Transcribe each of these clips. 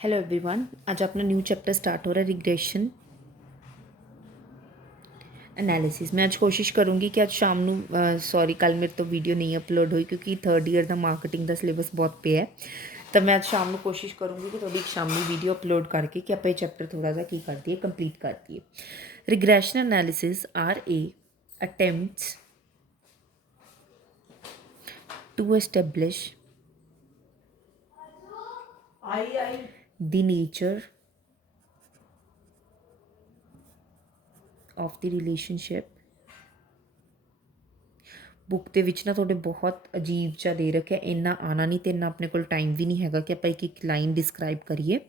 Hello everyone. आज अपना new chapter start हो रहा है रिग्रेशन एनालिसिस। मैं आज कोशिश करूँगी कि आज शाम सॉरी कल मेरे तो वीडियो नहीं अपलोड हुई क्योंकि थर्ड ईयर का मार्केटिंग का सिलेबस बहुत पे है। तो मैं आज शाम को कोशिश करूँगी कि थोड़ी एक शाम वीडियो अपलोड करके कि आप ये चैप्टर थोड़ा सा की कर दिए कंप्लीट कर दिए। Regression analysis are a attempts to establish the nature of the relationship। Book ਦੇ ਵਿੱਚ ਨਾ ਤੁਹਾਡੇ ਬਹੁਤ ਅਜੀਬ ਜਿਹਾ ਦੇ ਰੱਖਿਆ, ਇੰਨਾ ਆਣਾ ਨਹੀਂ ਤੇ ਇੰਨਾ ਆਪਣੇ ਕੋਲ ਟਾਈਮ ਵੀ ਨਹੀਂ ਹੈਗਾ ਕਿ ਆਪਾਂ ਇੱਕ ਇੱਕ ਲਾਈਨ ਡਿਸਕ੍ਰਾਈਬ ਕਰੀਏ।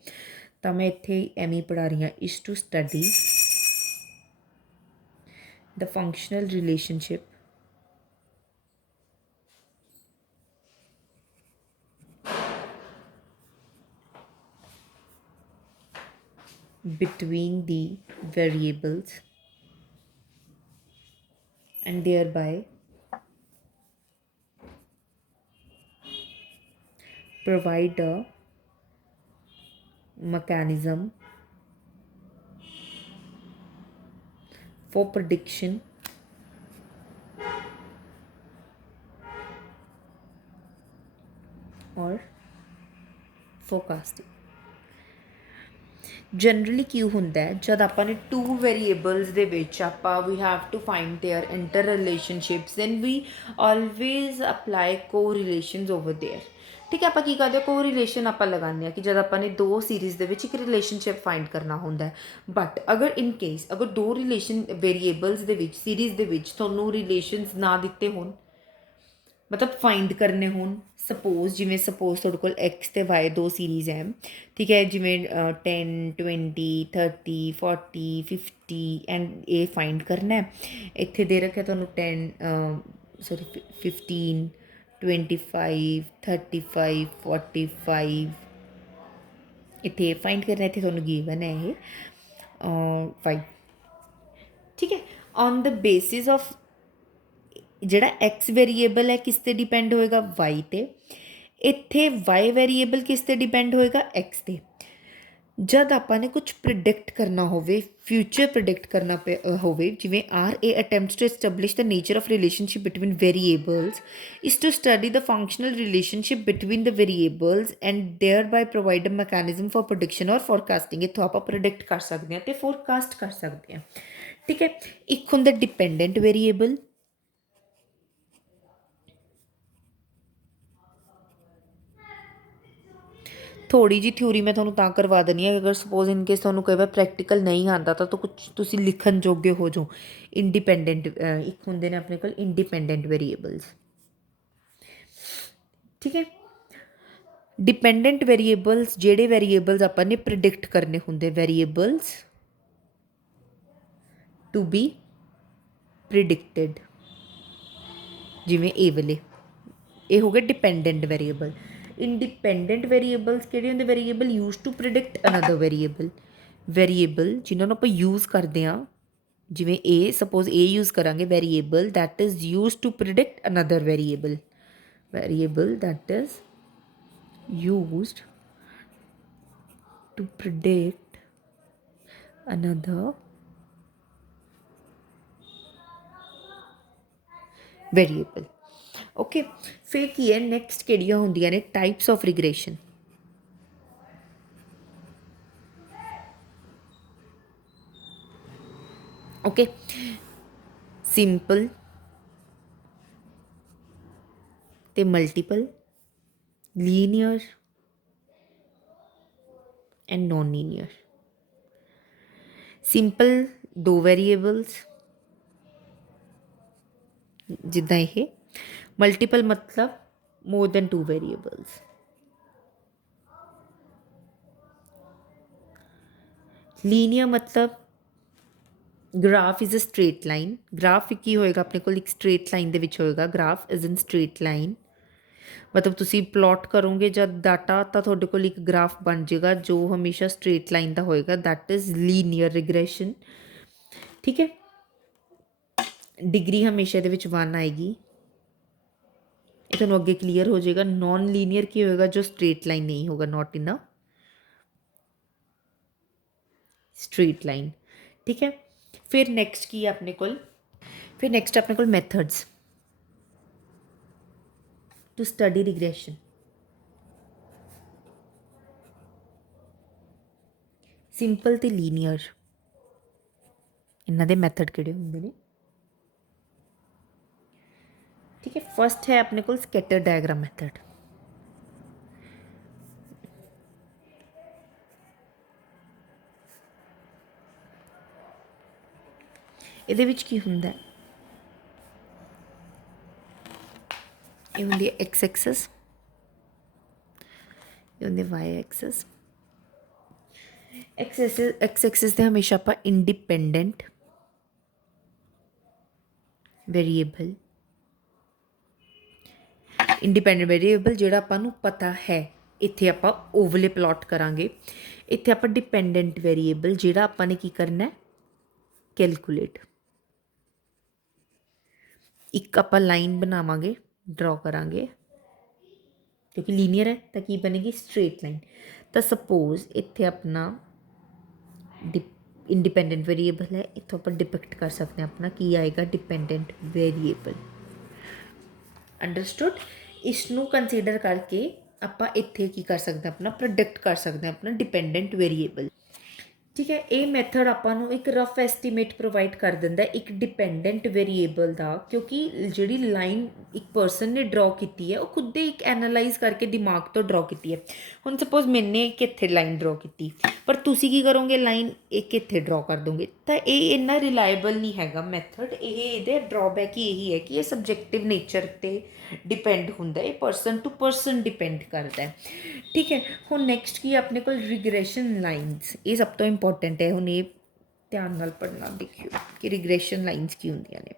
ਤਾਂ ਮੈਂ ਇੱਥੇ ਐਵੇਂ ਹੀ ਪੜ੍ਹਾ ਰਹੀ ਹਾਂ। Is to study the functional relationship between the variables and thereby provide a mechanism for prediction or forecasting। Generally ਕੀ ਹੁੰਦਾ ਹੈ ਜਦ ਆਪਾਂ ਨੇ ਟੂ ਵੇਰੀਏਬਲਸ ਦੇ ਵਿੱਚ ਆਪਾਂ ਵੀ have to find their interrelationships then we always apply correlations over there. ਠੀਕ ਹੈ, ਆਪਾਂ ਕੀ ਕਰਦੇ ਹਾਂ ਕੋ ਰਿਲੇਸ਼ਨ ਆਪਾਂ ਲਗਾਉਂਦੇ ਹਾਂ ਕਿ ਜਦ ਆਪਾਂ ਨੇ ਦੋ ਸੀਰੀਜ਼ ਦੇ ਵਿੱਚ ਇੱਕ ਰਿਲੇਸ਼ਨਸ਼ਿਪ ਫਾਈਂਡ ਕਰਨਾ ਹੁੰਦਾ ਹੈ। ਬਟ ਅਗਰ ਇਨ ਕੇਸ ਅਗਰ ਦੋ ਰਿਲੇਸ਼ਨ ਵੇਰੀਏਬਲਸ ਦੇ ਵਿੱਚ ਸੀਰੀਜ਼ ਦੇ ਵਿੱਚ ਤੁਹਾਨੂੰ ਰਿਲੇਸ਼ਨਸ ਨਾ ਦਿੱਤੇ ਹੋਣ, मतलब फाइंड करने हो, सपोज जिमें सपोज थोड़े को एक्स ते वाई दो सीरीज़ है, ठीक है, जिमें 10 20 30 40 50 एंड ए फाइंड करना है। इतने दे रखे थोड़ा 10 सॉरी 15 25 35 45 इतने फाइंड करना है। इतने थोड़ा गिवन है ये 5। ठीक है, ऑन द बेसिस ऑफ ਜਿਹੜਾ ਐਕਸ ਵੇਰੀਏਬਲ ਹੈ ਕਿਸ 'ਤੇ ਡਿਪੈਂਡ ਹੋਏਗਾ ਵਾਈ 'ਤੇ, ਇੱਥੇ ਵਾਈ ਵੇਰੀਏਬਲ ਕਿਸ 'ਤੇ ਡਿਪੈਂਡ ਹੋਏਗਾ ਐਕਸ 'ਤੇ। ਜਦ ਆਪਾਂ ਨੇ ਕੁਝ ਪ੍ਰਿਡਿਕਟ ਕਰਨਾ ਹੋਵੇ, ਫਿਊਚਰ ਪ੍ਰਿਡਿਕਟ ਕਰਨਾ ਹੋਵੇ, ਜਿਵੇਂ are a attempts to establish the nature of relationship between variables is to study the functional relationship between the variables and thereby provide a mechanism for prediction or forecasting. ਇੱਥੋਂ ਆਪਾਂ ਪ੍ਰਿਡਿਕਟ ਕਰ ਸਕਦੇ ਹਾਂ ਅਤੇ forecast ਕਰ ਸਕਦੇ ਹਾਂ। ਠੀਕ ਹੈ, ਇੱਕ ਹੁੰਦਾ ਡਿਪੈਂਡੈਂਟ ਵੇਰੀਏਬਲ, थोड़ी जी थ्योरी मैं थोड़ा तां करवा देनी है अगर सपोज इन केस थोड़ा कई बार प्रैक्टिकल नहीं आता तो कुछ तुसी लिखन जोगे हो जाओ। इंडिपेंडेंट एक होंगे ने अपने को इंडिपेंडेंट वेरीएबल्स। ठीक है, डिपेंडेंट वेरीएबल्स जेडे वेरीएबल्स अपन ने प्रिडिक्ट करने होंगे, वेरीएबल्स टू बी प्रिडिक्टेड, जिमें ए वाले ये हो गए डिपेंडेंट वेरीएबल। इंडिपेंडेंट वेरीएबल्स किहड़े होंदे, variable use to predict another variable, variable जिन्होंने आप यूज़ करते हैं, जिमें ए सपोज ए यूज़ करांगे variable that is use to predict another variable, variable that is used to predict another variable. Okay, फिर की है नैक्सट किहड़ियां होंदियां ने types of regression. Okay, simple ते multiple, linear and non linear. Simple दो वेरीएबल्स जिदा ये, मल्टीपल मतलब मोर देन टू वेरीएबल्स। लीनियर मतलब graph is a straight line, graph की होएगा अपने को एक स्ट्रेट लाइन दे विच होएगा, graph is in straight line मतलब तुसी प्लॉट करोगे जब डाटा तो थोड़े को एक ग्राफ बन जाएगा जो हमेशा स्ट्रेट लाइन का होएगा, दैट इज़ लीनियर रिग्रेशन। ठीक है, डिग्री हमेशा ये 1 आएगी, ये थोड़ा अगे क्लीयर हो जाएगा। नॉन लीनियर की होएगा जो स्ट्रेट लाइन नहीं होगा, not in a straight line. ठीक है, फिर नैक्सट की है अपने कोल, फिर नैक्सट अपने कोल methods to study regression. Simple ਤੇ ਲੀਨੀਅਰ, ਇਹਨਾਂ ਦੇ ਮੈਥਡ ਕਿਹੜੇ ਹੁੰਦੇ ਨੇ। ਠੀਕ ਹੈ, ਫਸਟ ਹੈ ਆਪਣੇ ਕੋਲ ਸਕੈਟਰ ਡਾਇਗਰਾਮ ਮੈਥਡ। ਇਹਦੇ ਵਿੱਚ ਕੀ ਹੁੰਦਾ ਹੈ, ਇਹ ਹੁੰਦੀ ਹੈ ਐਕਸ ਐਕਸਿਸ, ਇਹ ਹੁੰਦੀ ਵਾਈ ਐਕਸਿਸ। ਐਕਸ ਐਕਸਿਸ ਤੇ ਹਮੇਸ਼ਾ ਆਪਾਂ ਇੰਡੀਪੈਂਡੈਂਟ ਵੇਰੀਏਬਲ, ਇੰਡੀਪੈਂਡੈਂਟ ਵੇਰੀਏਬਲ ਜਿਹੜਾ ਆਪਾਂ ਨੂੰ ਪਤਾ ਹੈ, ਇੱਥੇ ਆਪਾਂ ਓਵਲੇ ਪਲਾਟ ਕਰਾਂਗੇ। ਇੱਥੇ ਆਪਾਂ ਡਿਪੈਂਡੈਂਟ ਵੇਰੀਏਬਲ ਜਿਹੜਾ ਆਪਾਂ ਨੇ ਕੀ ਕਰਨਾ ਹੈ, ਕੈਲਕੂਲੇਟ। ਇੱਕ ਆਪਾਂ ਲਾਈਨ ਬਣਾਵਾਂਗੇ, ਡਰਾ ਕਰਾਂਗੇ, ਕਿਉਂਕਿ ਲੀਨੀਅਰ ਹੈ ਤਾਂ ਕੀ ਬਣੇਗੀ, ਸਟ੍ਰੇਟ ਲਾਈਨ। ਤਾਂ ਸਪੋਜ਼ ਇੱਥੇ ਆਪਣਾ ਇੰਡੀਪੈਂਡੈਂਟ ਵੇਰੀਏਬਲ ਹੈ, ਇੱਥੋਂ ਆਪਾਂ ਡਿਪਿਕਟ ਕਰ ਸਕਦੇ ਹਾਂ ਆਪਣਾ ਕੀ ਆਏਗਾ, ਡਿਪੈਂਡੈਂਟ ਵੇਰੀਏਬਲ। ਅੰਡਰਸਟੂਡ। ਇਸ ਨੂੰ ਕੰਸੀਡਰ ਕਰਕੇ ਆਪਾਂ ਇੱਥੇ ਕੀ ਕਰ ਸਕਦੇ ਹਾਂ, ਆਪਣਾ ਪ੍ਰੋਡਕਟ ਕਰ ਸਕਦੇ ਹਾਂ ਆਪਣਾ ਡਿਪੈਂਡੈਂਟ ਵੇਰੀਏਬਲ। ਠੀਕ ਹੈ, ਇਹ ਮੈਥਡ ਆਪਾਂ ਨੂੰ ਇੱਕ ਰਫ ਐਸਟੀਮੇਟ ਪ੍ਰੋਵਾਈਡ ਕਰ ਦਿੰਦਾ ਇੱਕ ਡਿਪੈਂਡੈਂਟ ਵੇਰੀਏਬਲ ਦਾ, ਕਿਉਂਕਿ ਜਿਹੜੀ ਲਾਈਨ ਇੱਕ ਪਰਸਨ ਨੇ ਡਰਾ ਕੀਤੀ ਹੈ ਉਹ ਖੁਦ ਹੀ ਇੱਕ ਐਨਾਲਾਈਜ਼ ਕਰਕੇ ਦਿਮਾਗ ਤੋਂ ਡਰਾ ਕੀਤੀ ਹੈ। ਹੁਣ ਸਪੋਜ਼ ਮੈਨੇ ਕਿੱਥੇ ਲਾਈਨ ਡਰਾ ਕੀਤੀ, ਪਰ ਤੁਸੀਂ ਕੀ ਕਰੋਗੇ, ਲਾਈਨ ਇਹ ਕਿੱਥੇ ਡਰਾ ਕਰ ਦੋਗੇ, ਤਾਂ ਇਹ ਇੰਨਾ ਰਿਲਾਇਬਲ ਨਹੀਂ ਹੈਗਾ ਮੈਥਡ। ਇਹਦੇ ਡਰਾਬੈਕ ਹੀ ਇਹੀ ਹੈ ਕਿ ਇਹ ਸਬਜੈਕਟਿਵ ਨੇਚਰ 'ਤੇ ਡਿਪੈਂਡ ਹੁੰਦਾ, ਇਹ ਪਰਸਨ ਟੂ ਪਰਸਨ ਡਿਪੈਂਡ ਕਰਦਾ ਹੈ। ਠੀਕ ਹੈ, ਹੁਣ ਨੈਕਸਟ ਕੀ ਆਪਣੇ ਕੋਲ ਰਿਗਰੈਸ਼ਨ ਲਾਈਨਸ, ਇਹ ਸਭ ਤੋਂ ਇੰਪੋਰਟੈਂਟ ਹੈ। ਹੁਣ ਇਹ ਧਿਆਨ ਨਾਲ ਪੜ੍ਹਨਾ, ਦੇਖਿਓ ਕਿ ਰਿਗਰੈਸ਼ਨ ਲਾਈਨਸ ਕੀ ਹੁੰਦੀਆਂ ਨੇ।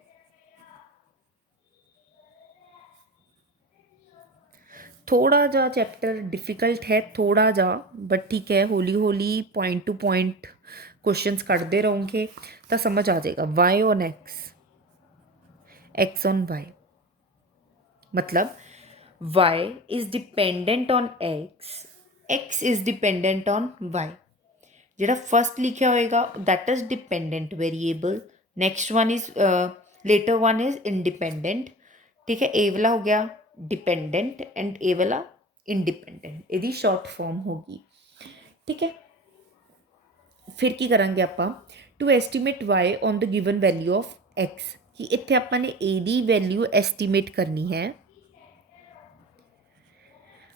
ਥੋੜਾ ਜਿਹਾ ਚੈਪਟਰ ਡਿਫਿਕਲਟ ਹੈ, ਥੋੜਾ ਜਿਹਾ, ਬਟ ਠੀਕ ਹੈ, ਹੌਲੀ ਹੌਲੀ ਪੁਆਇੰਟ ਟੂ ਪੁਆਇੰਟ ਕੁਐਸਚਨਸ ਕੱਢਦੇ ਰਹੋਗੇ ਤਾਂ ਸਮਝ ਆ ਜਾਏਗਾ। Y on X, X on Y, मतलब y is dependent on x is dependent on y। ਜਿਹੜਾ ਫਸਟ ਲਿਖਿਆ ਹੋਏਗਾ that is dependent variable, next one is later one is independent। ठीक है, ਇਹ वाला हो गया dependent and ਇਹ वाला independent, ਇਹਦੀ short form होगी। ठीक है, फिर ਕੀ ਕਰਾਂਗੇ ਆਪਾਂ, to estimate y on the given value of x, ਕਿ ਇੱਥੇ ਆਪਾਂ ਨੇ a ਦੀ ਵੈਲਿਊ ਐਸਟੀਮੇਟ ਕਰਨੀ ਹੈ।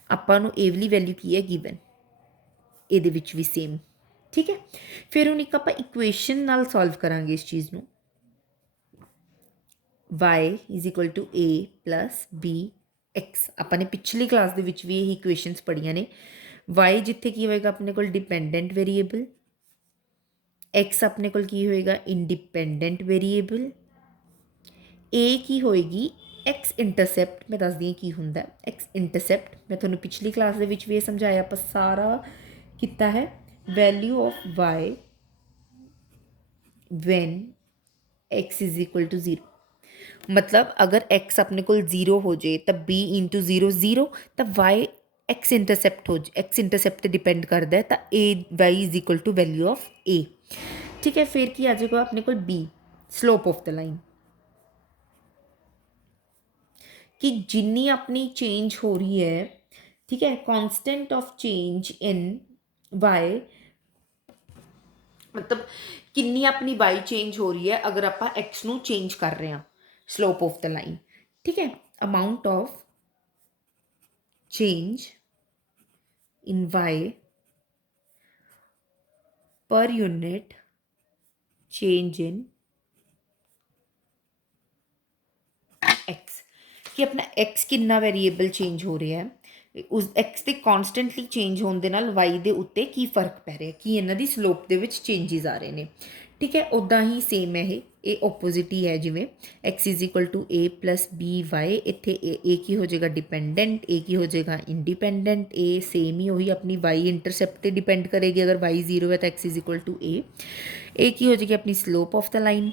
ਆਪਾਂ ਨੂੰ a ਵਾਲੀ ਵੈਲਿਊ ਕੀ ਹੈ, ਗਿਵਨ, ਇਹਦੇ ਵਿੱਚ ਵੀ ਸੇਮ। ਠੀਕ ਹੈ, ਫਿਰ ਹੁਣ ਇੱਕ ਆਪਾਂ ਇਕੁਏਸ਼ਨ ਨਾਲ ਸੋਲਵ ਕਰਾਂਗੇ ਇਸ ਚੀਜ਼ ਨੂੰ। y is equal to a plus b x, ਆਪਾਂ ਨੇ ਪਿਛਲੀ ਕਲਾਸ ਦੇ ਵਿੱਚ ਵੀ ਇਹ ਇਕੁਏਸ਼ਨਸ ਪੜ੍ਹੀਆਂ ਨੇ। y ਜਿੱਥੇ ਕੀ ਹੋਏਗਾ ਆਪਣੇ ਕੋਲ ਡਿਪੈਂਡੈਂਟ ਵੇਰੀਏਬਲ, x ਆਪਣੇ ਕੋਲ ਕੀ ਹੋਏਗਾ, ਇੰਡੀਪੈਂਡੈਂਟ ਵੇਰੀਏਬਲ, a ਕੀ ਹੋਏਗੀ, एक्स इंटरसेप्ट। मैं दस दी की हुंदा है एक्स इंटरसेप्ट, मैं तुहानूं पिछली क्लास दे विच भी समझाया, आपां सारा किता है। Value of y when X is equal to 0, मतलब अगर x अपने को 0 हो जाए तो b इंटू 0 0, तो y एक्स इंटरसेप्ट हो जाए, एक्स इंटरसेप्ट डिपेंड करता है, तो a y is equal to value of a। ठीक है, फिर की आ जाएगा अपने को b, slope of the line, कि जिन्नी अपनी चेंज हो रही है, ठीक है, constant of change in Y, मतलब किन्नी अपनी वाई चेंज हो रही है अगर आप एक्स नू चेंज कर रहे हैं, स्लोप ऑफ द लाइन। ठीक है, amount of change in Y per unit change in X, कि अपना एक्स कितना वेरीएबल चेंज हो रहा है, उस एक्स के कॉन्सटेंटली चेंज होने के नाल वाई के उत्ते की फर्क पै रहा है, कि इन्हां दी स्लोप दे विच चेंजिज आ रहे हैं। ठीक है, उदा ही सेम है, ये ओपोजिट ही है, जिमें X is equal to A plus B Y, इत्थे ए की हो जाएगा डिपेंडेंट, ए की हो जाएगा इंडिपेंडेंट, ए सेम ही वही अपनी वाई इंटरसेप्ट पर डिपेंड करेगी, अगर वाई 0 है तो एक्स इज इक्वल टू ए की हो जाएगी अपनी स्लोप ऑफ द लाइन।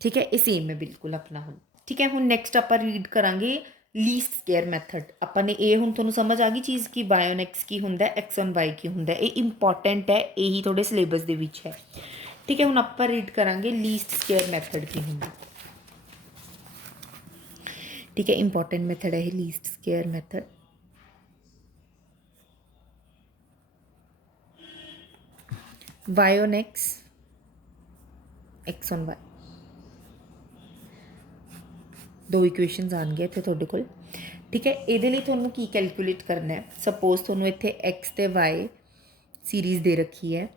ठीक है, ये सेम है बिल्कुल अपना। हम ठीक है, हुण नैक्सट आप रीड करांगे ਲੀਸਟ ਸਕੇਅਰ ਮੈਥਡ। ਆਪਾਂ ਨੇ ਇਹ ਹੁਣ ਤੁਹਾਨੂੰ ਸਮਝ ਆ ਗਈ ਚੀਜ਼ ਕਿ y on x ਕੀ ਹੁੰਦਾ, x on y ਕੀ ਹੁੰਦਾ। ਇਹ ਇੰਪੋਰਟੈਂਟ ਹੈ, ਇਹੀ ਤੁਹਾਡੇ ਸਿਲੇਬਸ ਦੇ ਵਿੱਚ ਹੈ। ਠੀਕ ਹੈ, ਹੁਣ ਆਪਾਂ ਰੀਡ ਕਰਾਂਗੇ ਲੀਸਟ ਸਕੇਅਰ ਮੈਥਡ ਕੀ ਹੁੰਦਾ। ठीक है, इंपॉर्टेंट मेथड है least square method. y on x, x on y, दो इक्वेशनस आउणगे इत्थे तुहाडे कोल। ठीक है, इहदे लई तुहानूं की कैलकुलेट करना है। सपोज तुहानूं इत्थे x ते y सीरीज़ दे रखी है।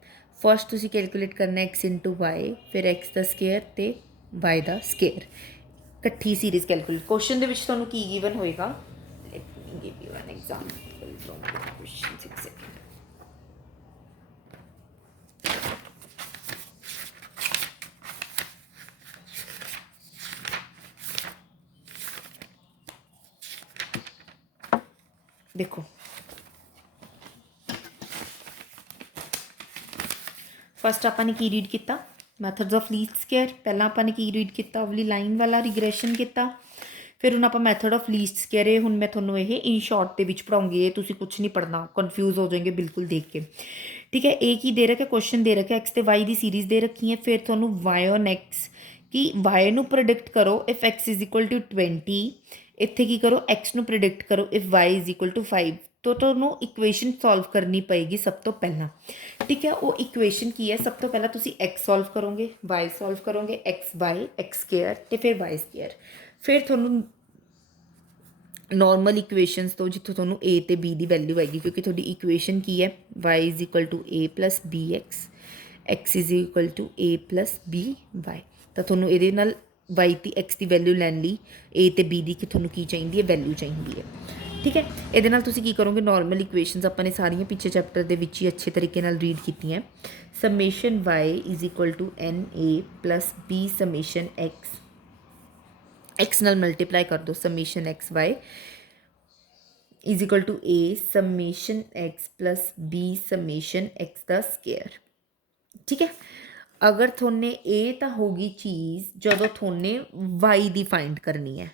फर्स्ट तुसीं कैलकुलेट करना x इंटू वाई, फिर x दा स्केयर ते y दा स्केयर, इकट्ठी सीरीज़ कैलकुलेट। क्वेश्चन दे विच तुहानूं की गिवन होएगा, let me give you an example from the question. एक सेकंड, देखो फस्ट आपाने की रीड किया, मैथड्स ऑफ लीस्ट स्केयर। पहला आपाने की रीड किया, वाली लाइन वाला रिग्रेशन किया। फिर हुण आपां मैथड ऑफ लीस्ट स्केयर है। हुण मैं तुहानूं ये इन शॉर्ट दे विच पढ़ाऊंगी, ये तुसीं कुछ नहीं पढ़ना, कन्फ्यूज़ हो जाएंगे बिल्कुल देख के। ठीक है, एक ही दे रखा क्वेश्चन दे रखा एक्स ते वाई की सीरीज़ दे रखी है। फिर तुहानूं वाई ऑन एक्स कि वाई नूं प्रोडिक्ट करो if X is equal to 20, इत्थे की करो एक्स नूं प्रोडिक्ट करो if Y is equal to 5। तो तुहानूं इक्वेशन सॉल्व करनी पएगी सब तो पहला। ठीक है, वो इक्वेशन की है, सब तो पहला तुसीं एक्स सॉल्व करोगे, वाई सॉल्व करोगे, एक्स वाई, एक्स स्केयर ते फिर वाई स्केयर। फिर तुहानूं नॉर्मल इक्वेशनस तो जितों तुहानूं ए ते बी की वैल्यू आएगी, क्योंकि तुहाडी इक्वेशन की है Y is equal to A plus B X, X is equal to A plus B Y. तो तुहानूं इहदे नाल वाई ती एक्स की वैल्यू लैन लई ए ते बी की तुहानूं की चाहिए है, वैल्यू चाहिए है। ठीक है, इहदे नाल तुसीं की करोगे, नॉर्मल इक्वेशनस अपने सारियां पिछले चैप्टर दे विच ही अच्छे तरीके नाल रीड कीतियां। Summation Y is equal to N A plus B summation X, X नाल मल्टीप्लाई कर दो, summation X Y is equal to A summation X plus B summation X दा स्केयर। ठीक है, अगर थोने ए तो होगी चीज़ जदों थोने वाई दी फाइंड करनी है,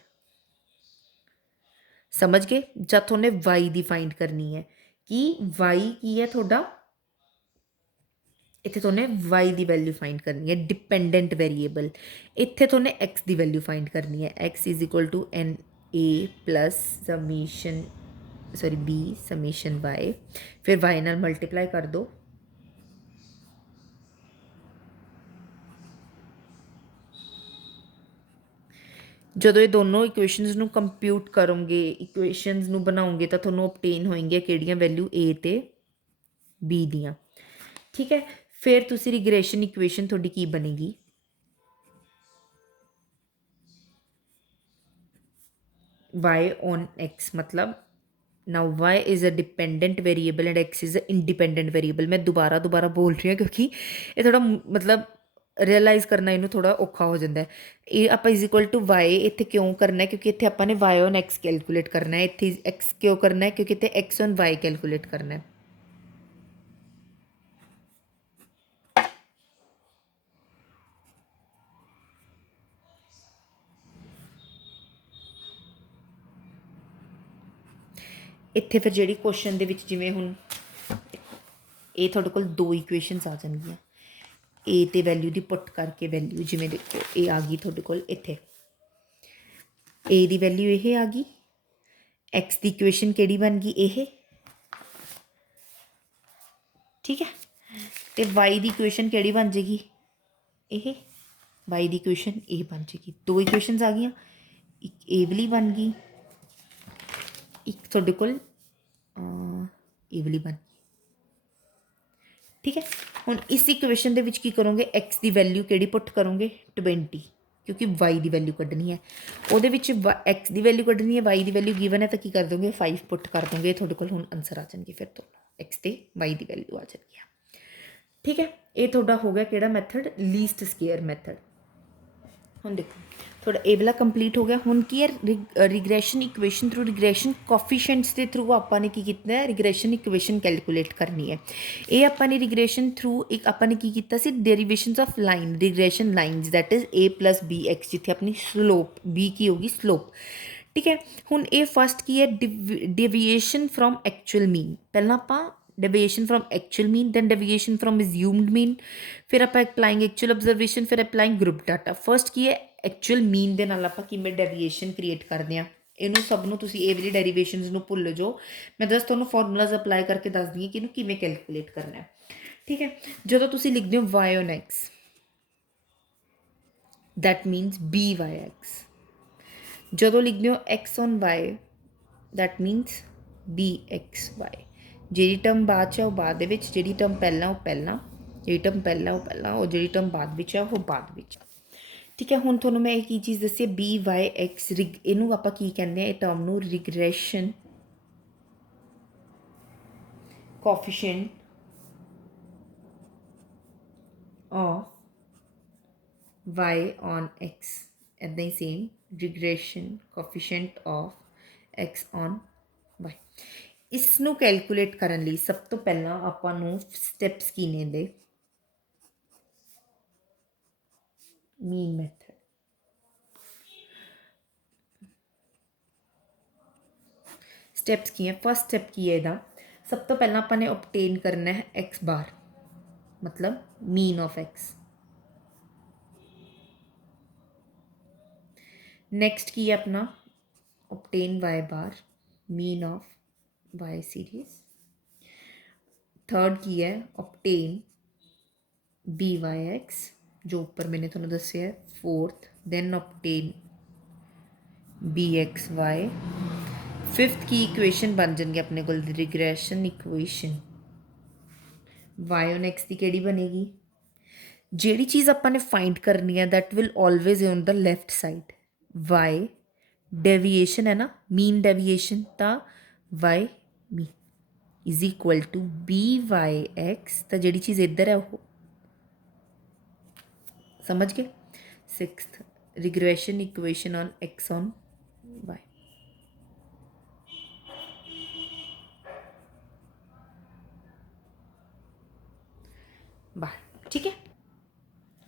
समझ गए, जब थोने वाई दी फाइंड करनी है कि वाई की है थोड़ा, इत्थे थोने वाई दी वैल्यू फाइंड करनी है, डिपेंडेंट वेरीएबल। इत्थे थोने एक्स दी वैल्यू फाइंड करनी है, X is equal to N A plus summation sorry B summation Y, फिर वाई नाल मल्टीप्लाई कर दो। ਜਦੋਂ ਇਹ ਦੋਨੋਂ ਇਕੁਏਸ਼ਨਸ ਨੂੰ ਕੰਪਿਊਟ ਕਰੋਗੇ, ਇਕੁਏਸ਼ਨਸ ਨੂੰ ਬਣਾਓਗੇ ਤਾਂ ਤੁਹਾਨੂੰ obtain ਹੋਣਗੀਆਂ ਕਿਹੜੀਆਂ ਵੈਲਿਊ a ਤੇ b ਦੀਆਂ। ਠੀਕ ਹੈ, ਫਿਰ ਤੁਸੀਂ ਰਿਗਰੈਸ਼ਨ ਇਕੁਏਸ਼ਨ ਤੁਹਾਡੀ ਕੀ ਬਣੇਗੀ, y on x मतलब now y is a dependent variable and x is a independent variable. मैं दोबारा बोल रही हूँ क्योंकि ये थोड़ा मतलब रियलाइज़ करना इनू थोड़ा औखा हो जाता है। ये आप इज इक्वल टू वाई इत्थे क्यों करना है, क्योंकि इत्थे आपां ने वाई ऑन एक्स कैलकुलेट करना है। इत्थे एक्स क्यों करना है, क्योंकि इत्थे एक्स ऑन वाई कैलकुलेट करना है। इत्थे फिर जिहड़ी क्वेश्चन दे विच जिवें हुण ये तुहाडे कोल दो इक्वेशनस आ जाणगीआं, ए ते वैल्यू दी पुट करके वैल्यू जिवें देखो ए आ गई तुहाडे कोल, इत्थे ए दी वैल्यू ये आ गई, एक्स दी इक्वेशन केड़ी बन गई ये। ठीक है, तो वाई दी इक्वेशन केड़ी बन जाएगी ये, वाई दी इक्वेशन ए बन जाएगी। दो इक्वेशनस आ गई, एक ए वाली बन गई, एक तुहाडे कोल ए वाली बन गई। ठीक है, हुण इस इक्वेशन दे विच की करोगे, एक्स की वैल्यू केड़ी पुट करोगे 20, क्योंकि वाई की वैल्यू कढ़नी है। उहदे विच एक्स की वैल्यू कढ़नी है, वाई की वैल्यू गिवन है तो की कर दोगे 5 पुट कर दोगे, तुहाडे कोल हुण आंसर आ जाएंगे। फिर तो एक्स ते वाई की वैल्यू आ जाएगी। ठीक है, ये तुहाडा हो गया किहड़ा मैथड, लीस्ट स्केयर मैथड। हुण देखो थोड़ा ए वाला कंप्लीट हो गया। हुण की है regression equation through regression coefficients के थ्रू आपां ने की कीता है, रिग्रेशन इक्वेशन कैलकुलेट करनी है। ये आपां ने रिग्रेशन थ्रू एक आपां ने की कीता सी derivations of line, regression lines that is a plus B x, जिथे अपनी स्लोप बी की होगी स्लोप। ठीक है। ਹੁਣ ਇਹ ਫਸਟ ਕੀ ਹੈ, ਡਿਵੀਏਸ਼ਨ ਫਰੋਮ ਐਕਚੁਅਲ ਮੀਨ। ਪਹਿਲਾਂ ਆਪਾਂ deviation from actual mean, then deviation from assumed mean, ਫਿਰ ਆਪਾਂ ਅਪਲਾਈਂਗ ਐਕਚੁਅਲ ਆਬਜ਼ਰਵੇਸ਼ਨ, ਫਿਰ ਅਪਲਾਈਂਗ ਗਰੁੱਪ ਡਾਟਾ। ਫਸਟ ਕੀ ਹੈ, ਐਕਚੁਅਲ ਮੀਨ ਦੇ ਨਾਲ ਆਪਾਂ ਕਿਵੇਂ ਡੈਵੀਏਸ਼ਨ ਕ੍ਰੀਏਟ ਕਰਦੇ ਹਾਂ। ਇਹਨੂੰ ਸਭ ਨੂੰ ਤੁਸੀਂ ਇਹ ਵਾਲੀ ਡੈਰੀਵੇਸ਼ਨਸ ਨੂੰ ਭੁੱਲ ਜਾਓ, ਮੈਂ ਜਸਟ ਤੁਹਾਨੂੰ ਫਾਰਮੂਲਾਜ਼ ਅਪਲਾਈ ਕਰਕੇ ਦੱਸਦੀ ਹਾਂ ਕਿ ਇਹਨੂੰ ਕਿਵੇਂ ਕੈਲਕੂਲੇਟ ਕਰਨਾ ਹੈ। ਠੀਕ ਹੈ, ਜਦੋਂ ਤੁਸੀਂ ਲਿਖਦੇ ਹੋ y on x, that means by(x). ਜਦੋਂ ਲਿਖਦੇ ਹੋ x on y, that means bxy। ਜਿਹੜੀ ਟਰਮ ਬਾਅਦ 'ਚ ਆ ਉਹ ਬਾਅਦ ਦੇ ਵਿੱਚ, ਜਿਹੜੀ ਟਰਮ ਪਹਿਲਾਂ ਉਹ ਪਹਿਲਾਂ, ਜਿਹੜੀ ਟਰਮ ਪਹਿਲਾਂ ਉਹ ਪਹਿਲਾਂ, ਉਹ ਜਿਹੜੀ ਟਰਮ ਬਾਅਦ ਵਿੱਚ ਆ ਉਹ ਬਾਅਦ ਵਿੱਚ। ਠੀਕ ਹੈ, ਹੁਣ ਤੁਹਾਨੂੰ ਮੈਂ ਇਹ ਕੀ ਚੀਜ਼ ਦੱਸੀ, by(x), ਇਹਨੂੰ ਆਪਾਂ ਕੀ ਕਹਿੰਦੇ ਆ, ਇਹ ਟਰਮ ਨੂੰ regression coefficient of y on x, ਇੱਦਾਂ ਹੀ same regression coefficient of x on y। ਇਸ ਨੂੰ ਕੈਲਕੂਲੇਟ ਕਰਨ ਲਈ ਸਭ ਤੋਂ ਪਹਿਲਾਂ ਆਪਾਂ ਨੂੰ ਸਟੈਪਸ ਕੀ ਨੇ ਦੇ, ਮੀਨ ਮੈਥਡ। ਸਟੈਪਸ ਕੀ ਹੈ, ਫਸਟ ਸਟੈਪ ਕੀ ਹੈ ਇਹਦਾ, ਸਭ ਤੋਂ ਪਹਿਲਾਂ ਆਪਾਂ ਨੇ ਓਬਟੇਨ ਕਰਨਾ ਹੈ x ਬਾਰ, ਮਤਲਬ ਮੀਨ ਆਫ x। नेक्स्ट की है अपना obtain y bar, mean of y series। Third की है obtain by(x), जो ऊपर मैंने थोड़ा दस्या है। Fourth then obtain bxy। Fifth की इक्वेशन बन जाएगी अपने को regression equation y on x की केड़ी बनेगी, ਜਿਹੜੀ ਚੀਜ਼ ਆਪਾਂ ਨੇ ਫਾਈਂਡ ਕਰਨੀ ਹੈ that will always on the left side। y deviation है ना, मीन डेविएशन, तो y mean is equal to by(x। तो जी चीज़ इधर है वो समझ गए। Sixth regression equation on x on y। बाहर ठीक है,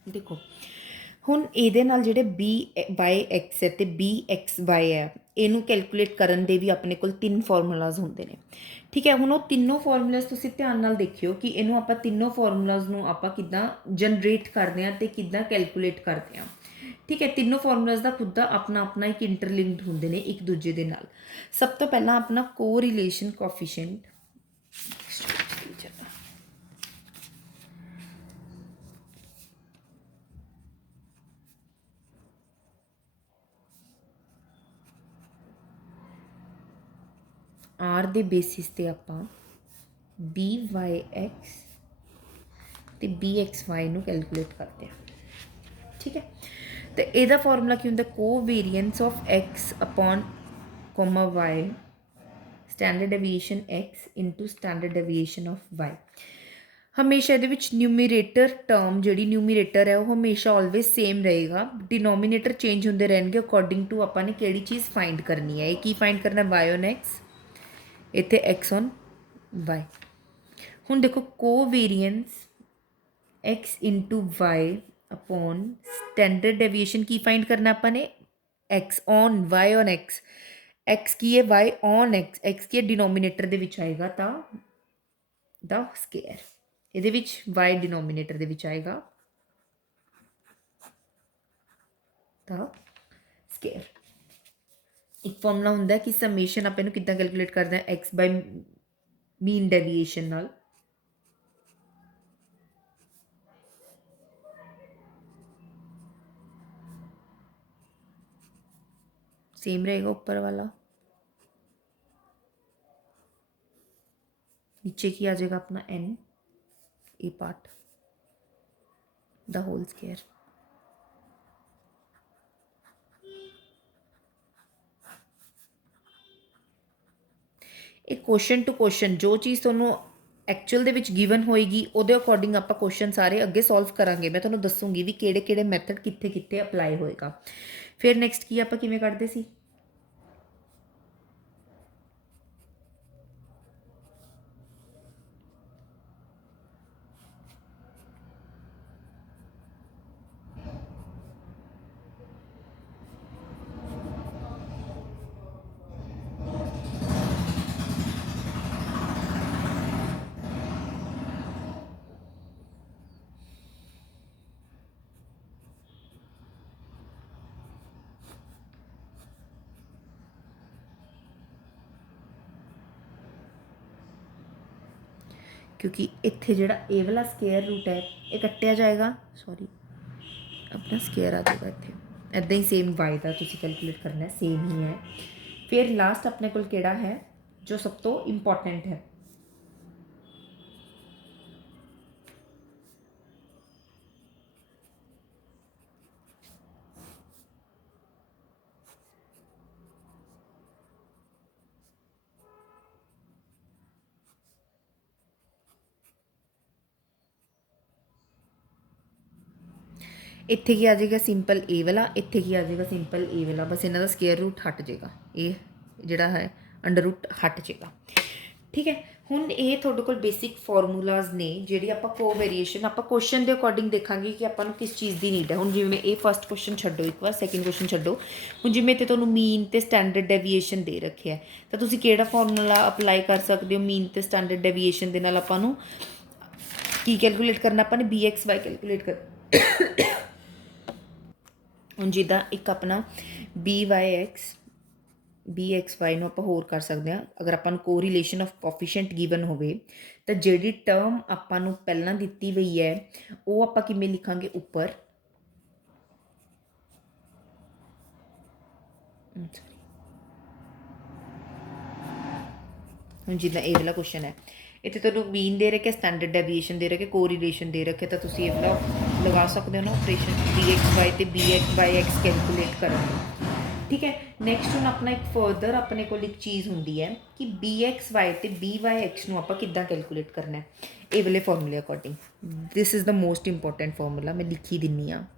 देखो ਹੁਣ ਇਹਦੇ ਨਾਲ ਜਿਹੜੇ by(x) ਹੈ ਤੇ bxy ਹੈ, ਇਹਨੂੰ ਕੈਲਕੂਲੇਟ ਕਰਨ ਦੇ ਵੀ ਆਪਣੇ ਕੋਲ ਤਿੰਨ ਫਾਰਮੂਲਾਜ਼ ਹੁੰਦੇ ਨੇ। ਠੀਕ ਹੈ, ਹੁਣ ਉਹ ਤਿੰਨੋਂ ਫਾਰਮੂਲਾਜ਼ ਤੁਸੀਂ ਧਿਆਨ ਨਾਲ ਦੇਖਿਓ ਕਿ ਇਹਨੂੰ ਆਪਾਂ ਤਿੰਨੋਂ ਫਾਰਮੂਲਾਜ਼ ਨੂੰ ਆਪਾਂ ਕਿੱਦਾਂ ਜਨਰੇਟ ਕਰਦੇ ਹਾਂ ਤੇ ਕਿੱਦਾਂ ਕੈਲਕੂਲੇਟ ਕਰਦੇ ਹਾਂ। ਠੀਕ ਹੈ, ਤਿੰਨੋਂ ਫਾਰਮੂਲਾਜ਼ ਦਾ ਖੁਦ ਦਾ ਆਪਣਾ ਆਪਣਾ ਇੱਕ ਇੰਟਰਲਿੰਕਡ ਹੁੰਦੇ ਨੇ ਇੱਕ ਦੂਜੇ ਦੇ ਨਾਲ। ਸਭ ਤੋਂ ਪਹਿਲਾਂ ਆਪਣਾ ਕੋਰਿਲੇਸ਼ਨ ਕੋਫੀਸ਼ੀਐਂਟ, आर ਦੇ बेसिस ਤੇ ਆਪਾਂ by(x) ਤੇ bxy ਨੂੰ ਕੈਲਕੂਲੇਟ ਕਰਦੇ ਹਾਂ। ਠੀਕ ਹੈ, ਤੇ ਇਹਦਾ ਫਾਰਮੂਲਾ ਕੀ ਹੁੰਦਾ, covariance of x upon y standard deviation x into standard deviation of y। ਹਮੇਸ਼ਾ ਇਹਦੇ ਵਿੱਚ ਨਿਊਮੀਰੇਟਰ ਟਰਮ, ਜਿਹੜੀ ਨਿਊਮੀਰੇਟਰ ਹੈ ਉਹ ਹਮੇਸ਼ਾ ਆਲਵੇਜ਼ ਸੇਮ ਰਹੇਗਾ, ਡਿਨੋਮੀਨੇਟਰ ਚੇਂਜ ਹੁੰਦੇ ਰਹਿਣਗੇ ਅਕੋਰਡਿੰਗ ਟੂ ਆਪਾਂ ਨੇ ਕਿਹੜੀ ਚੀਜ਼ ਫਾਈਂਡ ਕਰਨੀ ਹੈ। ਇਹ ਕੀ ਫਾਈਂਡ ਕਰਨਾ, y on x, ਇੱਥੇ x on y। ਹੁਣ ਦੇਖੋ covariance x into y upon standard deviation ਕੀ ਫਾਈਂਡ ਕਰਨਾ ਆਪਾਂ ਨੇ, x on y on x। x ਕੀ ਹੈ, y on x, x ਕੀ ਹੈ ਡਿਨੋਮੀਨੇਟਰ ਦੇ ਵਿੱਚ ਆਏਗਾ ਤਾਂ ਦਾ ਸਕੇਅਰ, ਇਹਦੇ ਵਿੱਚ y ਡਿਨੋਮੀਨੇਟਰ ਦੇ ਵਿੱਚ ਆਏਗਾ ਤਾਂ ਸਕੇਅਰ। ਇੱਕ ਫਾਰਮੂਲਾ ਹੁੰਦਾ ਕਿ ਸਮੇਸ਼ਨ ਆਪਾਂ ਇਹਨੂੰ ਕਿੱਦਾਂ ਕੈਲਕੂਲੇਟ ਕਰਦੇ ਹਾਂ, x ਬਾਈ ਮੀਨ ਡੈਵੀਏਸ਼ਨ ਨਾਲ। सेम रहेगा ऊपर वाला, नीचे की आ जाएगा अपना n, A part the whole square. ਇਹ ਕੁਐਸਚਨ ਟੂ ਕੁਐਸਚਨ ਜੋ ਚੀਜ਼ ਤੁਹਾਨੂੰ ਐਕਚੁਅਲ ਦੇ ਵਿੱਚ ਗਿਵਨ ਹੋਏਗੀ ਉਹਦੇ ਅਕੋਰਡਿੰਗ ਆਪਾਂ ਕੁਐਸਚਨ ਸਾਰੇ ਅੱਗੇ ਸੋਲਵ ਕਰਾਂਗੇ। ਮੈਂ ਤੁਹਾਨੂੰ ਦੱਸੂਗੀ ਵੀ ਕਿਹੜੇ ਕਿਹੜੇ ਮੈਥਡ ਕਿੱਥੇ ਕਿੱਥੇ ਅਪਲਾਈ ਹੋਏਗਾ। ਫਿਰ ਨੈਕਸਟ ਕੀ ਆਪਾਂ ਕਿਵੇਂ ਕੱਢਦੇ ਸੀ, क्योंकि इत्थे जिहड़ा ए वाला स्केयर रूट है ये कट्टिया जाएगा, सॉरी अपना स्केयर आ जाएगा इत्थे। इदां ही सेम वाई का तुसीं कैलकुलेट करना है, सेम ही है। फिर लास्ट अपने कोल किहड़ा है जो सब तो इंपॉर्टेंट है, इत्थे की आ जाएगा सिंपल ए वाला, इत्थे की आ जाएगा सिंपल ए वाला, बस इन्हां दा स्केयर रूट हट जाएगा, ये जिहड़ा है अंडर रूट हट जाएगा। ठीक है, हुण ये तुहाडे कोल बेसिक फॉर्मूलाज ने जिहड़ी आपां कोवेरिएशन आपां क्वेश्चन के अकॉर्डिंग देखांगे कि आपां नूं किस चीज़ की नीड है। हुण जिवें ये फस्ट क्वेश्चन छड्डो, एक बार सैकेंड क्वेश्चन छड्डो, हुण जिवें इत्थे तुहानूं मीन ते स्टैंडर्ड डेविएशन दे रखे है, तो तुसीं किहड़ा फॉर्मूला अप्लाई कर सकदे हो मीन ते स्टैंडर्ड डेविएशन दे नाल आपां नूं की कैलकुलेट करना, आपां ने BXY कैलकुलेट कर ਹੁਣ ਜਿੱਦਾਂ ਇੱਕ ਆਪਣਾ BXY ਨੂੰ ਆਪਾਂ ਹੋਰ ਕਰ ਸਕਦੇ ਹਾਂ। ਅਗਰ ਆਪਾਂ ਨੂੰ ਕੋਰਿਲੇਸ਼ਨ ਆਫ ਕੋਫੀਸ਼ੀਐਂਟ ਗਿਵਨ ਹੋਵੇ ਤਾਂ ਜਿਹੜੀ ਟਰਮ ਆਪਾਂ ਨੂੰ ਪਹਿਲਾਂ ਦਿੱਤੀ ਹੋਈ ਹੈ ਉਹ ਆਪਾਂ ਕਿਵੇਂ ਲਿਖਾਂਗੇ ਉੱਪਰ, ਹੁਣ ਜਿੱਦਾਂ ਇਹ ਵਾਲਾ ਕੁਐਸਚਨ ਹੈ, ਇੱਥੇ ਤੁਹਾਨੂੰ ਮੀਨ ਦੇ ਰੱਖਿਆ, ਸਟੈਂਡਰਡ ਡੈਵੀਏਸ਼ਨ ਦੇ ਰੱਖੇ, ਕੋਰਿਲੇਸ਼ਨ ਦੇ ਰੱਖੇ, ਤਾਂ ਤੁਸੀਂ ਇਹ ਵਾਲਾ ਲਗਾ ਸਕਦੇ ਹੋ ਨਾ ਆਪਰੇਸ਼ਨ BXY ਤੇ BYX ਕੈਲਕੂਲੇਟ ਕਰਨ ਲਈ। ठीक है, नैक्सट हम अपना एक फर्दर अपने को एक चीज़ होंगी है कि BXY तो BYX नूं आपां किद्दां कैलकुलेट करना है, ये वाले फॉर्मूले according. This is the most important formula, मैं लिखी दिनी हाँ।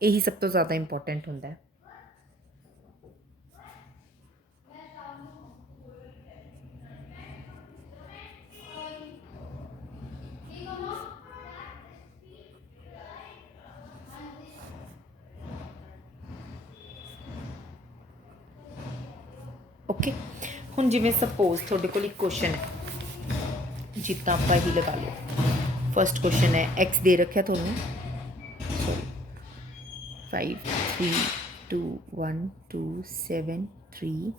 यही सब तो ज़्यादा इंपॉर्टेंट होंदा है। ओके, हुण जिवें सपोज तुहाडे कोल एक क्वेश्चन है, जिद्दां आपां ही लगा लो, फस्ट क्वेश्चन है एक्स दे रखा तुहानूं, सॉरी 5 3 2 1 2 7 3,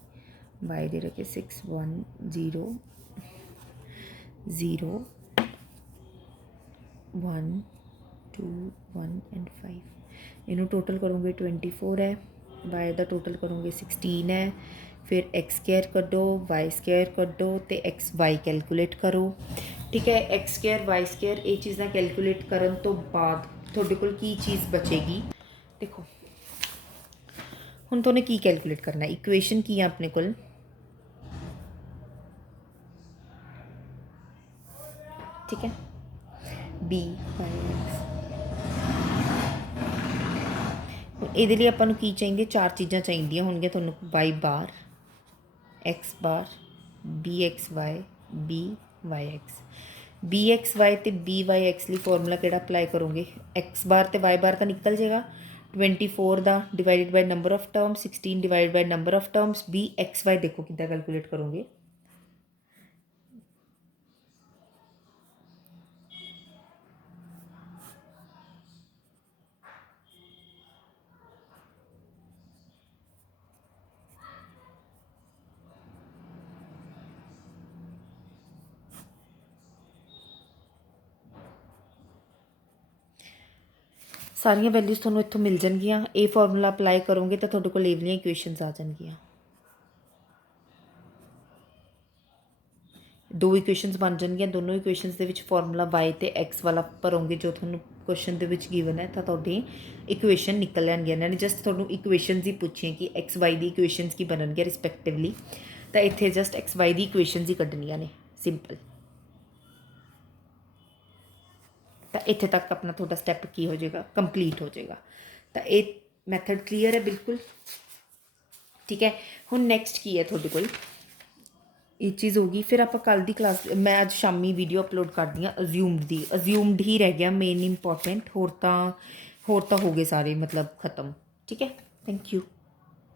वाई दे रखे 6 1 0 0 1 2 1 एंड 5। इनू टोटल करोगे 24 है, वाई का टोटल करोगे 16 है, फिर एक्स स्केयर कड्डो, वाई स्केयर कड्डो तो एक्स वाई कैलकुलेट करो। ठीक है, एक्स स्केयर वाई स्केयर ये चीज़ां कैलकुलेट करन तो बाद तुहाडे कोल की चीज़ बचेगी, देखो हुण तुहानूं की कैलकुलेट करना है, इक्वेशन की है अपने कोल, ठीक है BYX। ਇਹਦੇ ਲਈ ਆਪਾਂ ਨੂੰ ਕੀ ਚਾਹੀਦੇ, ਚਾਰ ਚੀਜ਼ਾਂ ਚਾਹੀਦੀਆਂ ਹੋਣਗੀਆਂ ਤੁਹਾਨੂੰ, y bar, x bar, BXY, BYX। BXY ਤੇ BYX ਲਈ ਫਾਰਮੂਲਾ ਕਿਹੜਾ ਅਪਲਾਈ ਕਰੋਗੇ, x ਬਾਰ ਤੇ y ਬਾਰ ਤਾਂ ਨਿਕਲ ਜਾਏਗਾ, 24 ਦਾ divided by number of terms, 16 divide by number of terms, BXY ਦੇਖੋ ਕਿੱਦਾਂ ਕੈਲਕੂਲੇਟ ਕਰੋਗੇ। सारिया वैल्यूज़ थोड़ा इतों मिल जाएगियाँ, ये फॉर्मूला अप्लाई करोगे तो थोड़े को लेवलियाँ इक्वेशनस आ जाएगियाँ, दो इक्वेशनस बन जाएगियाँ, दोनों इक्वेशनस के विच फॉर्मूला वाई तो एक्स वाला भरोगे जो थोड़ा क्वेश्चन के विच गिवन है, तो थोड़ी इक्वेशन निकल लैनगियाँ। इन्होंने जस्ट थोड़ा इक्वेशनस ही पूछिए कि एक्स वाई की इक्वेशनस की बननगियाँ रिस्पैक्टिवली, तो इत्थे जस्ट एक्स वाई की इक्वेशनस ही कढ़नियाँ ने, सिंपल। तो इत्थे तक अपना थोड़ा स्टैप की हो जाएगा, कंप्लीट हो जाएगा। तो ये मैथड क्लीयर है बिल्कुल, ठीक है। हुण नैक्सट की है थोड़े को ये चीज़ होगी, फिर आप कल की क्लास मैं अज शामी वीडियो अपलोड कर दी अज्यूम्ड ही रह गया मेन इंपॉर्टेंट, होर तो हो गए सारे मतलब ख़त्म, ठीक है। Thank you.